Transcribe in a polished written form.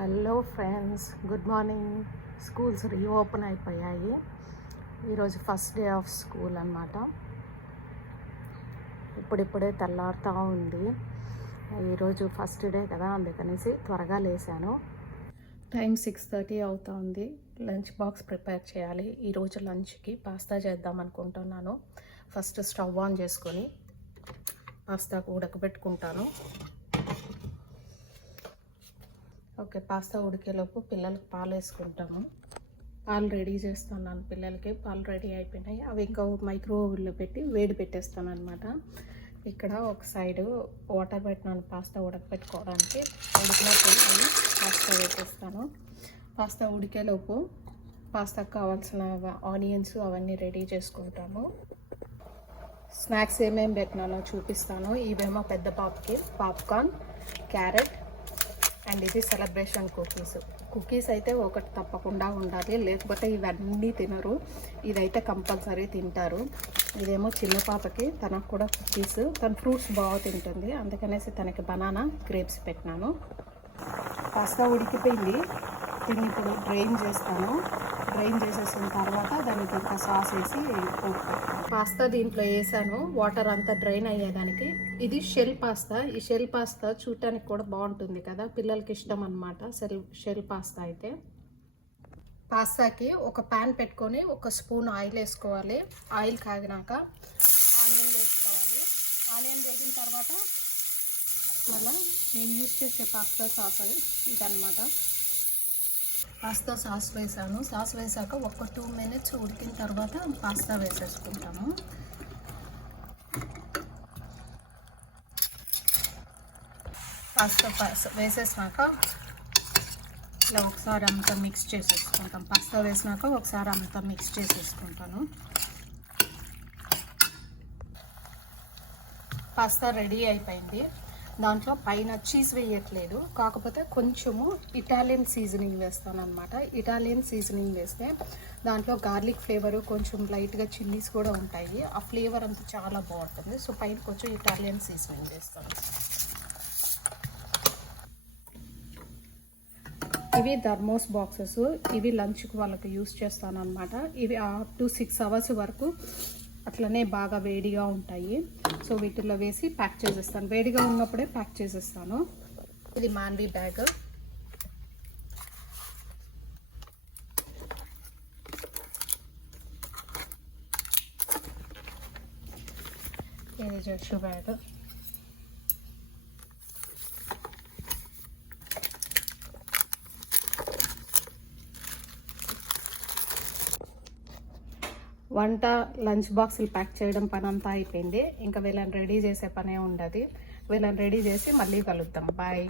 Hello friends, good morning. Schools reopen అయిపోయాయి. ఈరోజు first day of school అన్నమాట. ఇప్పుడిప్పుడే తెల్లారుతూ ఉంది. ఈరోజు ఫస్ట్ డే కదా, అందుకనేసి త్వరగా లేసాను. టైం 6:30 అవుతుంది. లంచ్ బాక్స్ ప్రిపేర్ చేయాలి. ఈరోజు లంచ్కి పాస్తా చేద్దాం అనుకుంటున్నాను. ఫస్ట్ స్టవ్ ఆన్ చేసుకొని పాస్తాకు ఉడకబెట్టుకుంటాను. ఓకే, పాస్తా ఉడికేలోపు పిల్లలకి పాలు వేసుకుంటాము. పాలు రెడీ చేస్తున్నాను. పిల్లలకి పాలు రెడీ అయిపోయినాయి. అవి ఇంకా మైక్రోవేవ్లో పెట్టి వేడి పెట్టేస్తాను అనమాట. ఇక్కడ ఒక సైడు వాటర్ పెట్టినాను పాస్తా ఉడకబెట్టుకోవడానికి. ఉడికిన పిల్లలు పాస్తా వేసేస్తాను. పాస్తా ఉడికేలోపు పాస్తాకు కావాల్సిన ఆనియన్స్ అవన్నీ రెడీ చేసుకుంటాము. స్నాక్స్ ఏమేమి పెట్టినానో చూపిస్తాను. ఇవేమో పెద్ద పాపకి పాప్కార్న్, క్యారెట్, అండ్ ఇది సెలబ్రేషన్ కుకీస్ అయితే ఒకటి తప్పకుండా ఉండాలి, లేకపోతే ఇవన్నీ తినరు. ఇదైతే కంపల్సరీ తింటారు. ఇదేమో చిన్న పాపకి, తనకు కూడా కుకీస్. తన ఫ్రూట్స్ బాగా తింటుంది, అందుకనేసి తనకి బనానా, గ్రేప్స్ పెట్టినాను. పాస్తా ఉడికిపోయింది. దీన్ని ఇప్పుడు డ్రైన్ చేస్తాను. డ్రైన్ చేసేసిన తర్వాత దానికి ఇంకా సాస్ వేసి పాస్తా దీంట్లో వేసాను. వాటర్ అంతా డ్రైన్ అయ్యేదానికి. ఇది షెల్ పాస్తా. ఈ షెల్ పాస్తా చూడటానికి కూడా బాగుంటుంది కదా, పిల్లలకి ఇష్టం అన్నమాట షెల్ పాస్తా అయితే. పాస్తాకి ఒక ప్యాన్ పెట్టుకొని ఒక స్పూన్ ఆయిల్ వేసుకోవాలి. ఆయిల్ కాగినాక ఆనియన్ వేసుకోవాలి. ఆనియన్ వేగిన తర్వాత మళ్ళీ నేను యూజ్ చేసే పాస్తా సాస్ ఇదన్నమాట. పాస్తా సాస్ వేసాను. సాస్ వేసాక ఒక 2 minutes ఉడికిన తర్వాత పాస్తా వేసేసుకుంటాము. పాస్తా వేసేసినాక ఇలా ఒకసారి అంతా మిక్స్ చేసేసుకుంటాం. పాస్తా వేసినాక ఒకసారి అంతా మిక్స్ చేసేసుకుంటాను. పాస్తా రెడీ అయిపోయింది. దాంట్లో పైన చీజ్ వేయట్లేదు, కాకపోతే కొంచెము ఇటాలియన్ సీజనింగ్ వేస్తాను అనమాట. ఇటాలియన్ సీజనింగ్ వేస్తే దాంట్లో గార్లిక్ ఫ్లేవరు, కొంచెం లైట్గా చిల్లీస్ కూడా ఉంటాయి. ఆ ఫ్లేవర్ అంతా చాలా బాగుంటుంది. సో పైన కొంచెం ఇటాలియన్ సీజనింగ్ వేస్తాను. ఇవి థర్మోస్ బాక్సెస్. ఇవి లంచ్కి వాళ్ళకి యూస్ చేస్తాను అనమాట. ఇవి అప్ టు 6 hours వరకు అట్లనే బాగా వేడిగా ఉంటాయి. సో వీటిల్లో వేసి ప్యాక్ చేసేస్తాను. వేడిగా ఉన్నప్పుడే ప్యాక్ చేసేస్తాను. ఇది మాన్వి బ్యాగ్. ఇది జషు బ్యాగ్. వంట లంచ్ బాక్సులు ప్యాక్ చేయడం పని అంతా అయిపోయింది. ఇంకా వీళ్ళని రెడీ చేసే పనే ఉండదు. వీళ్ళని రెడీ చేసి మళ్ళీ కలుద్దాం. బాయ్.